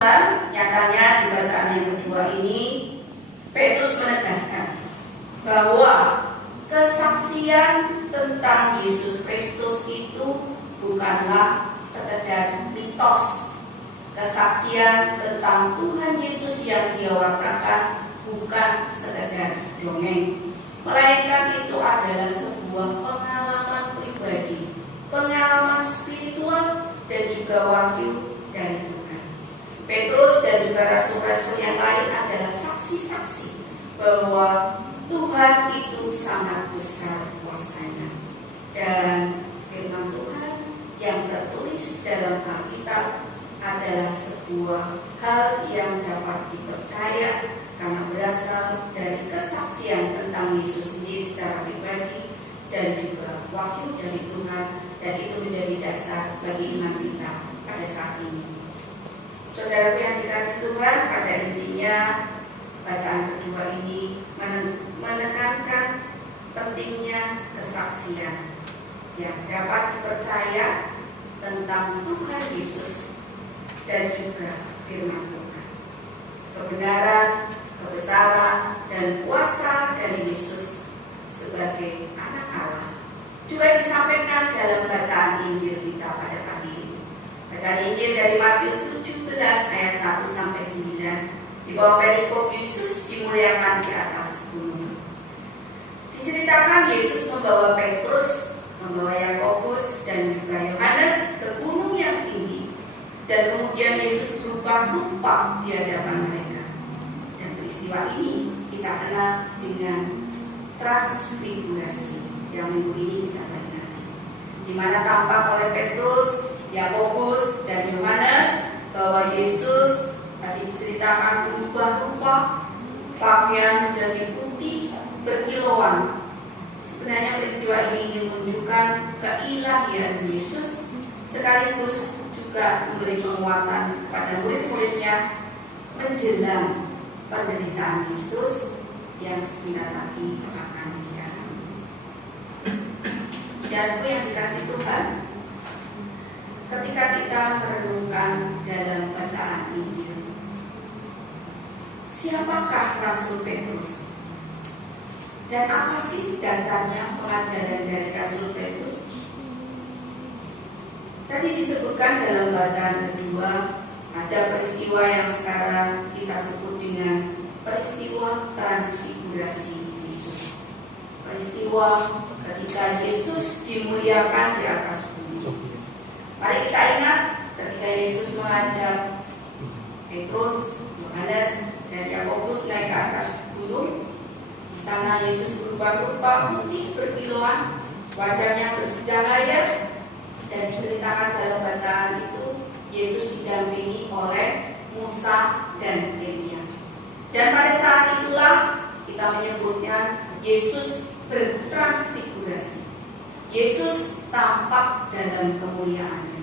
Nyatanya di bacaan yang kedua ini Petrus menegaskan bahwa kesaksian tentang Yesus Kristus itu bukanlah sekedar mitos. Kesaksian tentang Tuhan Yesus yang dia wartakan bukan sekedar dongeng, melainkan itu adalah sebuah pengalaman pribadi, pengalaman spiritual dan juga wahyu dari Tuhan. Petrus dan juga rasul-rasul yang lain adalah saksi-saksi bahwa Tuhan itu sangat besar kuasanya. Dan firman Tuhan yang tertulis dalam Alkitab adalah sebuah hal yang dapat dipercaya karena berasal dari kesaksian tentang Yesus sendiri secara pribadi dan juga wahyu dari Tuhan, dan itu menjadi dasar bagi iman kita pada saat ini. Saudara yang dikasih Tuhan, pada intinya bacaan kedua ini menekankan pentingnya kesaksian yang dapat dipercaya tentang Tuhan Yesus dan juga firman Tuhan. Kebenaran, kebesaran, dan kuasa dari Yesus sebagai anak Allah juga disampaikan dalam bacaan Injil kita pada pagi ini. Bacaan Injil dari Matius 17 ayat 1 sampai 9. Di bawah perikop Yesus dimuliakan di atas gunung. Diceritakan Yesus membawa Petrus, membawa Yakobus dan juga Yohanes ke gunung yang tinggi, dan kemudian Yesus berubah rupa di hadapan mereka. Dan peristiwa ini kita kenal dengan transfigurasi yang minggu ini kita pelajari, di mana tampak oleh Petrus, Yakobus dan Yohanes bahwa Yesus tadi diceritakan berubah rupa, pakaian menjadi putih berkilauan. Sebenarnya peristiwa ini menunjukkan keilahian Yesus, sekaligus juga memberi penguatan kepada murid-muridnya menjelang penderitaan Yesus yang sebentar lagi akan dialami. Dan yang dikasih Tuhan, ketika kita merenungkan dalam bacaan Injil, siapakah Rasul Petrus? Dan apa sih dasarnya pengajaran dari Rasul Petrus? Tadi disebutkan dalam bacaan kedua, ada peristiwa yang sekarang kita sebut dengan peristiwa transfigurasi Yesus. Peristiwa ketika Yesus dimuliakan di atas bumi. Mari kita ingat ketika Yesus mengajak Petrus, Yohanes, dan Yakobus naik ke atas gunung. Di sana Yesus berubah rupa putih berkilauan, wajahnya bercahaya, dan diceritakan dalam bacaan itu Yesus didampingi oleh Musa dan Elia. Dan pada saat itulah kita menyebutnya Yesus bertransfigurasi. Yesus tampak dalam kemuliaannya,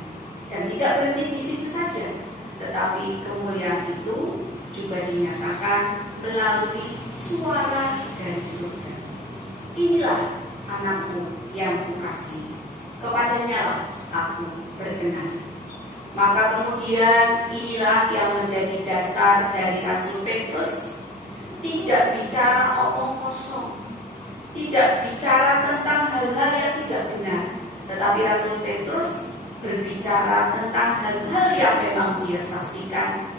dan tidak berhenti di situ saja, tetapi kemuliaan itu juga dinyatakan melalui suara dari surga. Inilah anakku yang kukasihi, kepadanya aku berkenan. Maka kemudian inilah yang menjadi dasar dari Rasul Petrus, tidak bicara omong kosong, tidak bicara tentang hal-hal yang tidak benar, tetapi Rasul Petrus berbicara tentang hal-hal yang memang dia saksikan.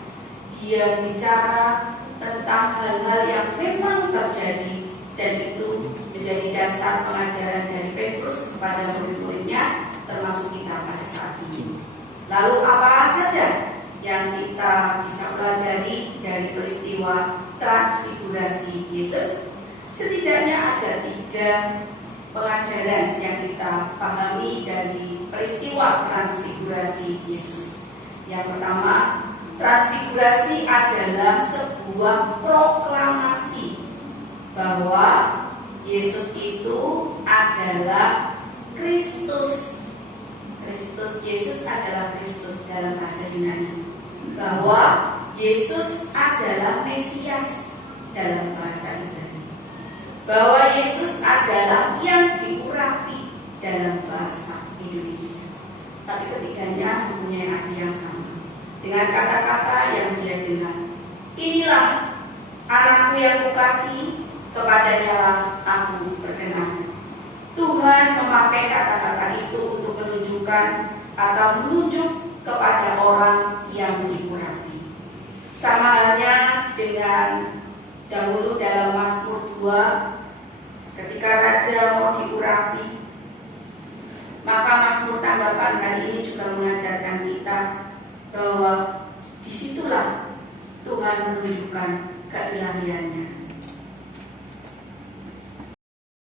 Dia bicara tentang hal-hal yang memang terjadi, dan itu menjadi dasar pengajaran dari Petrus kepada murid-muridnya, termasuk kita pada saat ini. Lalu apa saja yang kita bisa pelajari dari peristiwa transfigurasi Yesus? Setidaknya ada 3 pengajaran yang kita pahami dari peristiwa transfigurasi Yesus. Yang pertama, transfigurasi adalah sebuah proklamasi bahwa Yesus itu adalah Kristus. Yesus adalah Kristus dalam bahasa Yunani. Bahwa Yesus adalah Mesias dalam bahasa Yunani. Bahwa Yesus adalah yang diurapi dalam bahasa Indonesia. Tapi ketiganya mempunyai arti yang sama. dengan kata-kata yang dia dengar. Inilah anakku yang kukasihi, kepadanya lah aku berkenan. Tuhan memakai kata-kata itu untuk menunjukkan atau menunjuk kepada orang yang diurapi. Sama halnya dengan dahulu dalam Mazmur 2, ketika raja mau diurapi, maka Mazmur tanggapan kali ini juga mengajar